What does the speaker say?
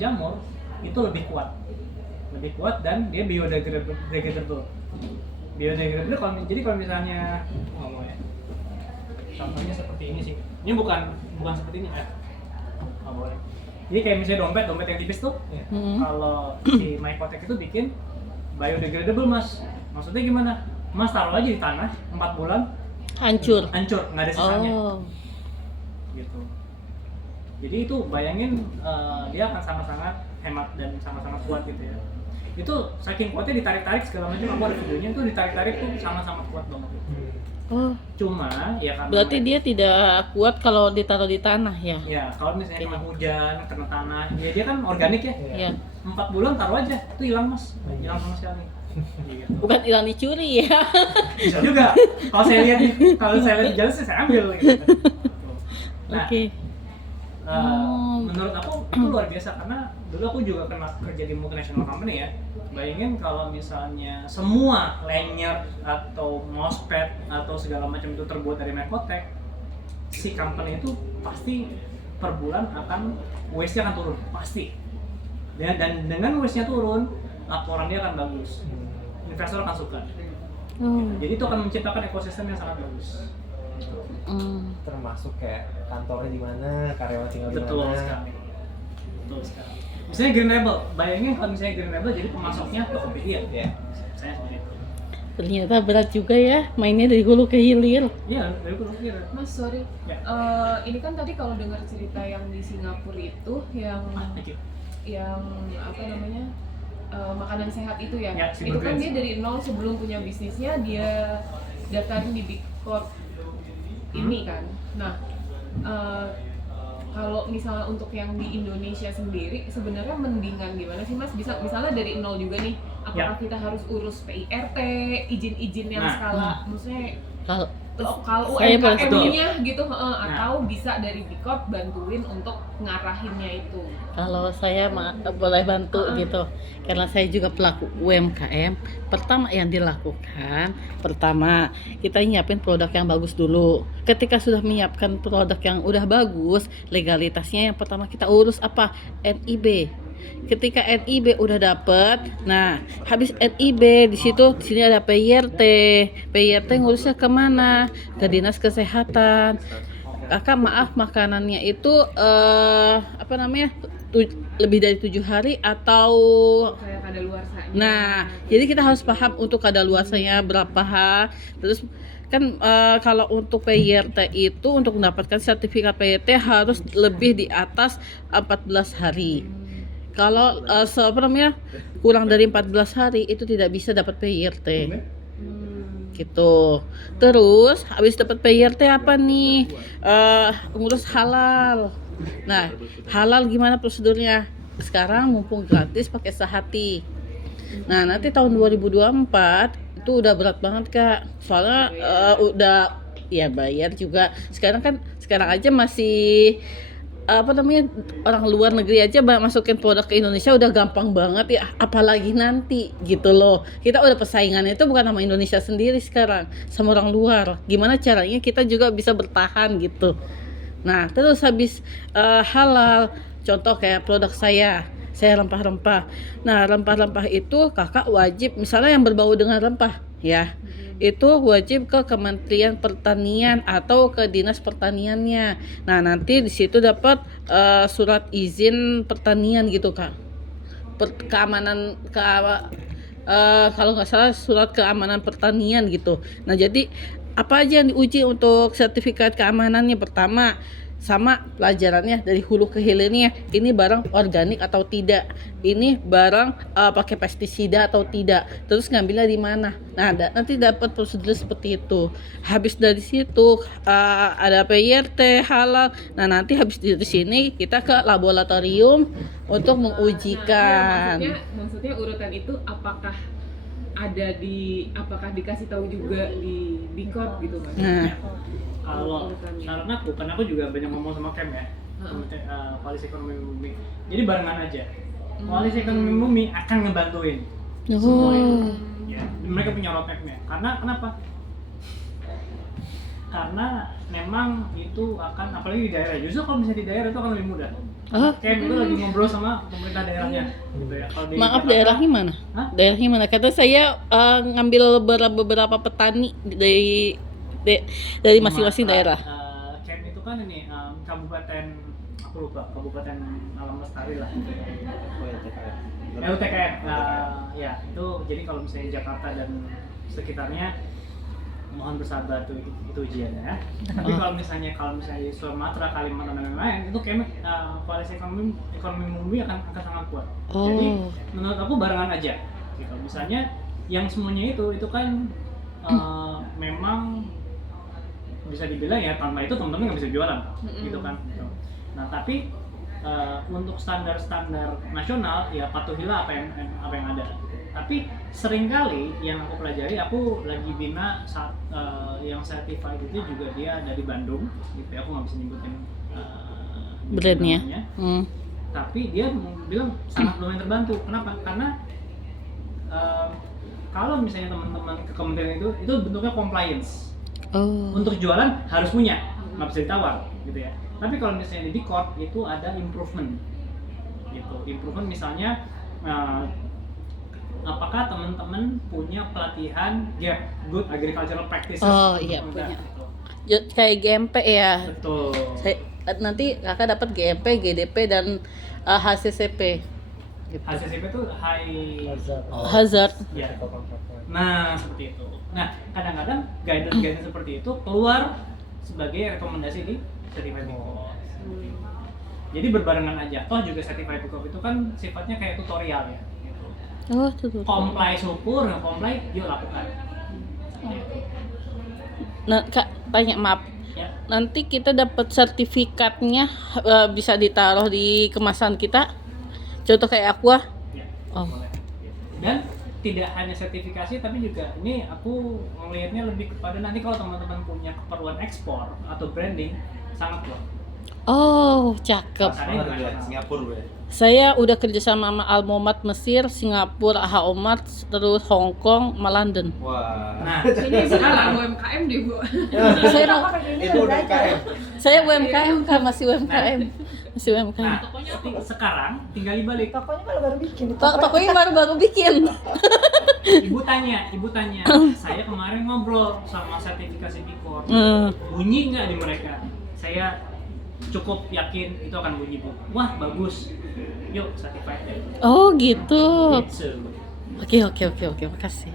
jamur itu lebih kuat dan dia biodegradable. Jadi kalau misalnya contohnya seperti ini sih, ini bukan seperti ini ya, nggak boleh. Jadi kayak misalnya dompet yang tipis tuh, kalau si Mycotex itu bikin biodegradable mas. Maksudnya gimana? Mas taruh aja di tanah 4 bulan, hancur, nggak ada sisanya. Gitu. Jadi itu bayangin dia akan sangat-sangat hemat dan sangat-sangat kuat gitu ya. Itu saking kuatnya ditarik-tarik segala macam, aku ada videonya tuh ditarik-tarik tuh sangat-sangat kuat banget. Cuma ya karena berarti dia tidak kuat kalau ditaruh di tanah ya? Ya kalau misalnya kena hujan, kena tanah, ya dia kan organik ya. Iya. 4 bulan taruh aja, itu hilang mas, hilang sama sekali. Gitu. Bukan hilang dicuri ya? Bisa juga. Kalau saya lihat di jalan sih saya ambil gitu. Nah, menurut aku itu luar biasa karena dulu aku juga kerja di multinational company ya. Bayangin kalau misalnya semua lanyard atau mousepad atau segala macam itu terbuat dari Mycotex, si company itu pasti per bulan akan waste-nya akan turun pasti. Dan dengan waste-nya turun, laporan dia akan bagus. Investor akan suka. Jadi itu akan menciptakan ekosistem yang sangat bagus. Termasuk kayak kantornya di mana, karyawan tinggal di mana. Betul sekali. Misalnya Green Label, bayangin kalau misalnya Green Label jadi pemasoknya Tokopedia. Iya. Saya seperti itu. Ternyata berat juga ya, mainnya dari hulu ke hilir. Iya, dari hulu ke hilir. Mas, sorry. Ya. Ini kan tadi kalau dengar cerita yang di Singapura itu yang apa namanya? Makanan sehat itu ya. Itu kan dia dari nol sebelum punya bisnisnya dia daftarin di Big Corp ini kan. Nah, kalau misalnya untuk yang di Indonesia sendiri sebenarnya mendingan gimana sih mas? Misalnya dari nol juga nih, apakah kita harus urus PIRT, izin-izin yang skala, maksudnya kalau UMKM-nya gitu, atau bisa dari Big Corp bantuin untuk ngarahinnya itu? Kalau saya boleh bantu gitu, karena saya juga pelaku UMKM. Pertama yang dilakukan, kita nyiapin produk yang bagus dulu. Ketika sudah menyiapkan produk yang udah bagus, legalitasnya yang pertama kita urus apa? NIB. Ketika NIB udah dapet, nah habis NIB di sini ada PIRT ngurusnya kemana? Ke Dinas Kesehatan. Kakak maaf makanannya itu lebih dari 7 hari atau kayak kadaluarsanya. Nah, jadi kita harus paham untuk kadaluarsanya berapa. Terus kan kalau untuk PIRT itu untuk mendapatkan sertifikat PIRT harus lebih di atas 14 hari. Kalau kurang dari 14 hari itu tidak bisa dapat PIRT. Gitu. Terus habis dapat PIRT apa nih? Ngurus halal. Nah, halal gimana prosedurnya? Sekarang mumpung gratis pakai Sehati. Nah, nanti tahun 2024 itu udah berat banget Kak. Soalnya udah ya bayar juga. Sekarang aja masih orang luar negeri aja masukin produk ke Indonesia udah gampang banget ya, apalagi nanti gitu loh. Kita udah persaingannya itu bukan sama Indonesia sendiri sekarang, sama orang luar. Gimana caranya kita juga bisa bertahan gitu. Nah, terus habis halal, contoh kayak produk saya rempah-rempah. Nah, rempah-rempah itu kakak wajib, misalnya yang berbau dengan rempah ya, itu wajib ke Kementerian Pertanian atau ke Dinas Pertaniannya. Nah, nanti di situ dapat surat izin pertanian gitu Kak. Kalau nggak salah surat keamanan pertanian gitu. Nah, jadi apa aja yang diuji untuk sertifikat keamanannya? Pertama, sama pelajarannya dari hulu ke hilirnya, ini barang organik atau tidak, ini barang pakai pestisida atau tidak, terus ngambilnya di mana. Nah, nanti dapat prosedur seperti itu. Habis dari situ ada PIRT halal. Nah, nanti habis dari sini kita ke laboratorium untuk mengujikan. Nah, maksudnya urutan itu apakah dikasih tahu juga di Big Corp gitu Mas? Nah, kalau saran aku juga banyak ngomong sama KEM ya, Koalisi Ekonomi Bumi. Jadi barengan aja. Koalisi Ekonomi Bumi akan ngebantuin semua itu. Ya, mereka punya roadmap-nya. Kenapa? Karena memang itu akan, apalagi di daerah. Justru kalau misalnya di daerah itu akan lebih mudah. Oh. Camp itu lagi ngobrol sama pemerintah daerahnya gitu ya. Kalau di Maaf, Jakarta- daerahnya mana? Hah? Daerahnya mana? Kata saya ngambil beberapa petani dari masing-masing Sumatera. daerah. Camp itu kan ini kabupaten, aku lupa, kabupaten Alam Lestari lah. Oh ya, TKM. UTKM. Ya itu jadi kalau misalnya Jakarta dan sekitarnya mohon bersabar tuh itu ujiannya ya. Tapi kalau misalnya di Sumatera, Kalimantan dan lain-lain itu kayaknya koalisi ekonomi bumi akan sangat kuat. Oh. Jadi menurut aku barengan aja. Gitu. Misalnya yang semuanya itu kan memang bisa dibilang ya tanpa itu teman-teman nggak bisa jualan, gitu kan. Gitu. Nah tapi untuk standar-standar nasional ya patuhilah apa yang ada. Tapi seringkali yang aku pelajari, aku lagi bina yang certified itu juga dia dari Bandung, gitu ya. Aku nggak bisa nyebutin Brandnya. namanya. Tapi dia bilang sangat lumayan terbantu. Kenapa? Karena kalau misalnya teman-teman ke kementerian itu bentuknya compliance. Oh. Untuk jualan harus punya, nggak bisa ditawar, gitu ya. Tapi kalau misalnya di court itu ada improvement, gitu. Improvement misalnya apakah teman-teman punya pelatihan GAP, Good Agricultural Practices? Oh, iya, Enggak, punya. gitu. Kayak GMP ya. Betul. Nanti kakak dapat GMP, GDP dan HCCP. Gitu. HCCP itu High Hazard. ya. Nah, seperti itu. Nah, kadang-kadang guidance seperti itu keluar sebagai rekomendasi di Certified B Corp. Jadi berbarengan aja. Toh juga Certified B Corp itu kan sifatnya kayak tutorial ya. Gitu. Oh, tuh. Comply syukur, nggak comply yuk lakukan. Nah, Kak, tanya maaf. Ya. Nanti kita dapat sertifikatnya bisa ditaruh di kemasan kita. Contoh kayak Aqua. Ya, Oh. boleh. Dan tidak hanya sertifikasi tapi juga ini aku melihatnya lebih kepada nanti kalau teman-teman punya keperluan ekspor atau branding sangat loh. Oh, cakep. Pasarnya internasional. Singapura gue. Saya udah kerja sama Almomat Mesir, Singapura, Almomat, terus Hong Kong, sama London. Wah. Nah, Ini sekarang UMKM deh bu. Saya Itu udah KM. saya UMKM kan, masih UMKM. Masih UMKM. nah, sekarang tinggal dibalik. Tokonya kalau baru bikin. Tokonya baru bikin. Ibu tanya, saya kemarin ngobrol sama sertifikasi B Corp. Hmm. Bunyi nggak di mereka? Saya cukup yakin itu akan bunyi Bu. Wah bagus, yuk certified deh. Oh gitu. Gitu. Oke, makasih.